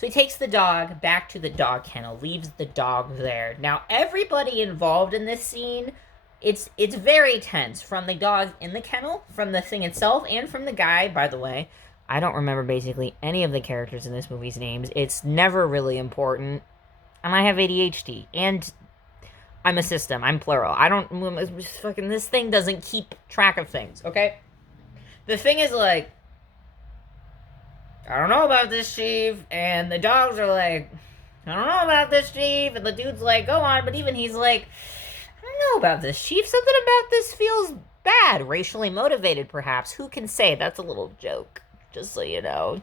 So he takes the dog back to the dog kennel, leaves the dog there. Now everybody involved in this scene, it's very tense. From the dog in the kennel, from the thing itself, and from the guy. By the way, I don't remember basically any of the characters in this movie's names. It's never really important, and I have ADHD, and I'm a system. I'm plural. I don't fucking this thing doesn't keep track of things. Okay, the thing is like I don't know about this, chief. And the dogs are like, I don't know about this, chief. And the dude's like, go on. But even he's like, I don't know about this, chief. Something about this feels bad. Racially motivated, perhaps. Who can say? That's a little joke. Just so you know.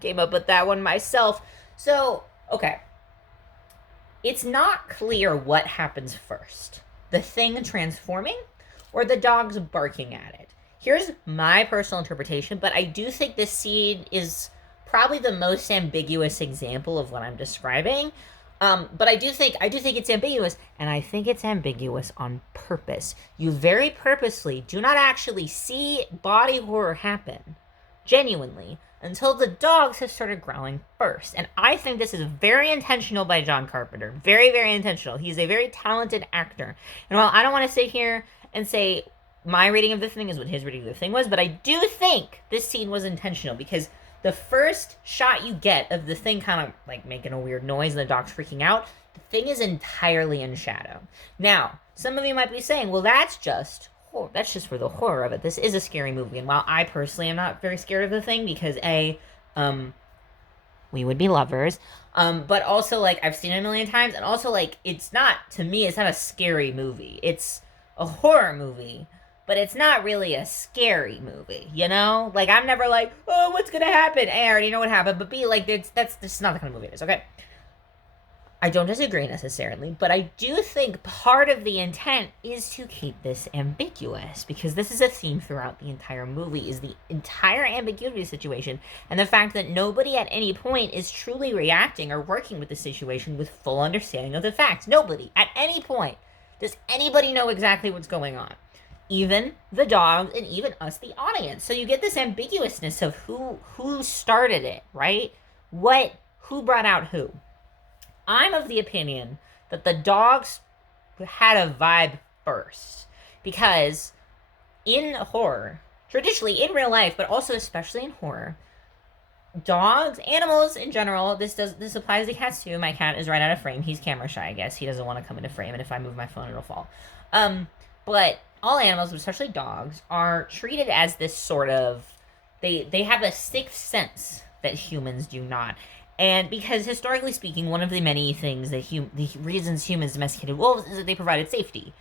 Came up with that one myself. So, okay. It's not clear what happens first. The thing transforming or the dogs barking at it. Here's my personal interpretation, but I do think this scene is probably the most ambiguous example of what I'm describing. But I do think it's ambiguous, and I think it's ambiguous on purpose. You very purposely do not actually see body horror happen, genuinely, until the dogs have started growling first. And I think this is very intentional by John Carpenter. Very, very intentional. He's a very talented actor. And while I don't want to sit here and say my reading of the thing is what his reading of the thing was, but I do think this scene was intentional because the first shot you get of the thing kind of like making a weird noise and the dog's freaking out, the thing is entirely in shadow. Now, some of you might be saying, well, that's just for the horror of it. This is a scary movie, and while I personally am not very scared of the thing because we would be lovers, but also like I've seen it a million times, and also like it's not a scary movie. It's a horror movie. But it's not really a scary movie, you know? Like, I'm never like, oh, what's gonna happen? A, I already know what happened, but B, like, that's just not the kind of movie it is, okay? I don't disagree necessarily, but I do think part of the intent is to keep this ambiguous, because this is a theme throughout the entire movie, is the entire ambiguity situation, and the fact that nobody at any point is truly reacting or working with the situation with full understanding of the facts. Nobody, at any point, does anybody know exactly what's going on. Even the dogs and even us, the audience. So you get this ambiguousness of who started it, right? Who brought out who? I'm of the opinion that the dogs had a vibe first. Because in horror, traditionally in real life, but also especially in horror, dogs, animals in general, this applies to cats too. My cat is right out of frame. He's camera shy, I guess. He doesn't want to come into frame, and if I move my phone, it'll fall. But all animals, especially dogs, are treated as this sort of... They have a sixth sense that humans do not. And because, historically speaking, one of the many things that the reasons humans domesticated wolves is that they provided safety.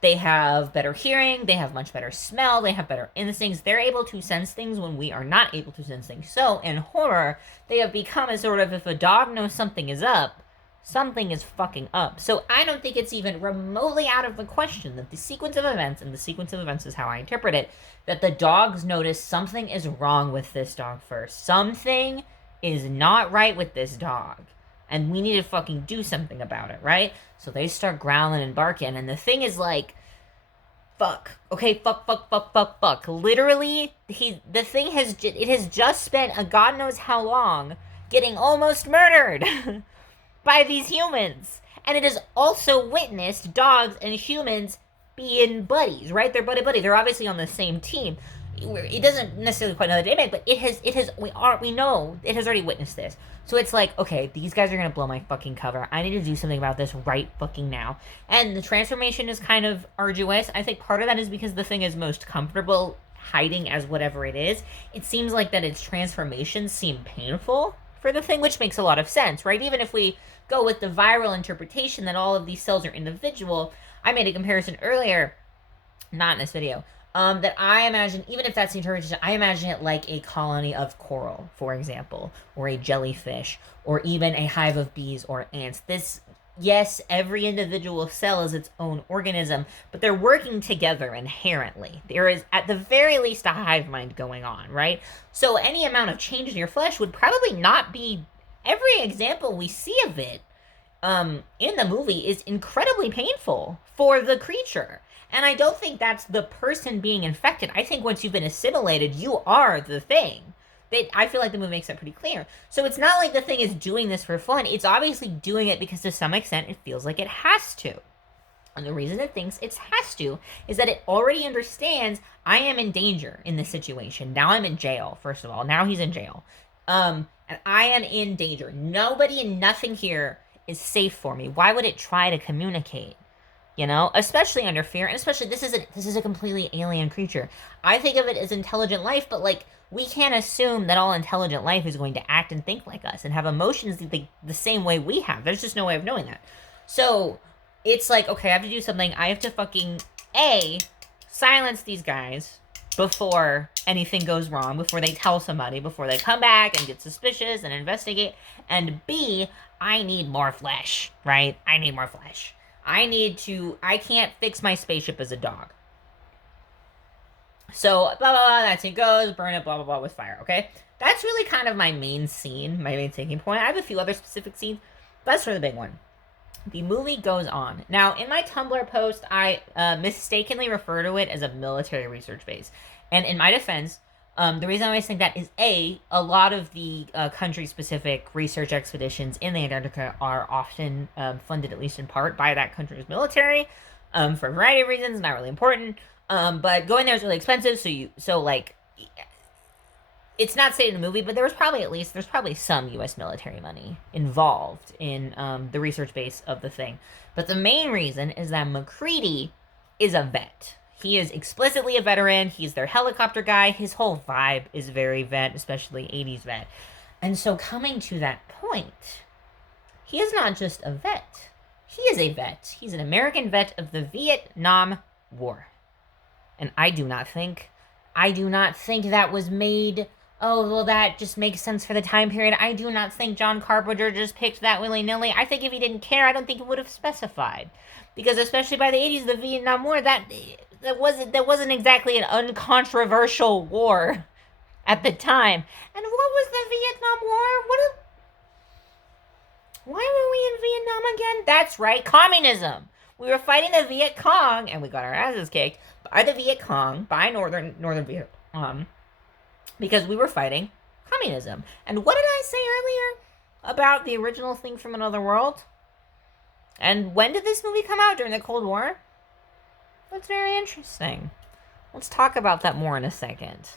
They have better hearing, they have much better smell, they have better instincts. They're able to sense things when we are not able to sense things. So, in horror, they have become a sort of, if a dog knows something is up, something is fucking up. So I don't think it's even remotely out of the question that the sequence of events, and the sequence of events is how I interpret it, that the dogs notice something is wrong with this dog first. Something is not right with this dog. And we need to fucking do something about it, right? So they start growling and barking, and the thing is like, fuck. Okay, fuck. Literally, the thing has just spent a god knows how long getting almost murdered. By these humans. And it has also witnessed dogs and humans being buddies, right? They're buddy. They're obviously on the same team. It doesn't necessarily quite know the dynamic, but we know it has already witnessed this. So it's like, okay, these guys are gonna blow my fucking cover. I need to do something about this right fucking now. And the transformation is kind of arduous. I think part of that is because the thing is most comfortable hiding as whatever it is. It seems like that its transformations seem painful for the thing, which makes a lot of sense, right? Even if we go with the viral interpretation that all of these cells are individual, I made a comparison earlier, not in this video, that I imagine, even if that's the interpretation, I imagine it like a colony of coral, for example, or a jellyfish, or even a hive of bees or ants. Yes, every individual cell is its own organism, but they're working together inherently. There is, at the very least, a hive mind going on, right? So any amount of change in your flesh would probably not be... Every example we see of it in the movie is incredibly painful for the creature. And I don't think that's the person being infected. I think once you've been assimilated, you are the thing. I feel like the movie makes that pretty clear. So it's not like the thing is doing this for fun. It's obviously doing it because to some extent it feels like it has to. And the reason it thinks it has to is that it already understands I am in danger in this situation. Now I'm in jail, first of all. Now he's in jail. And I am in danger. Nobody and nothing here is safe for me. Why would it try to communicate? You know, especially under fear, and especially this is a completely alien creature. I think of it as intelligent life, but like we can't assume that all intelligent life is going to act and think like us and have emotions the same way we have. There's just no way of knowing that. So it's like, okay, I have to do something. I have to fucking silence these guys before anything goes wrong, before they tell somebody, before they come back and get suspicious and investigate. And B, I need more flesh, right? I need more flesh. I can't fix my spaceship as a dog. So, blah, blah, blah, that's it goes, burn it, blah, blah, blah, with fire, okay? That's really kind of my main scene, my main thinking point. I have a few other specific scenes, but that's sort of the big one. The movie goes on. Now, in my Tumblr post, I mistakenly refer to it as a military research base. And in my defense, the reason I always think that is a lot of the country-specific research expeditions in the Antarctica are often funded, at least in part, by that country's military, for a variety of reasons, not really important. But going there is really expensive, so it's not stated in the movie, but there's probably some U.S. military money involved in the research base of the thing. But the main reason is that MacReady is a vet. He is explicitly a veteran. He's their helicopter guy. His whole vibe is very vet, especially 80s vet. And so coming to that point, he is not just a vet. He is a vet. He's an American vet of the Vietnam War. And I do not think that was made, oh, well, that just makes sense for the time period. I do not think John Carpenter just picked that willy-nilly. I think if he didn't care, I don't think he would have specified. Because especially by the 80s, the Vietnam War, that wasn't exactly an uncontroversial war at the time. And what was the Vietnam War? Why were we in Vietnam again? That's right, communism. We were fighting the Viet Cong, and we got our asses kicked by the Viet Cong, by Northern Vietnam, because we were fighting communism. And what did I say earlier about the original thing from another world? And when did this movie come out? During the Cold War? That's very interesting. Let's talk about that more in a second.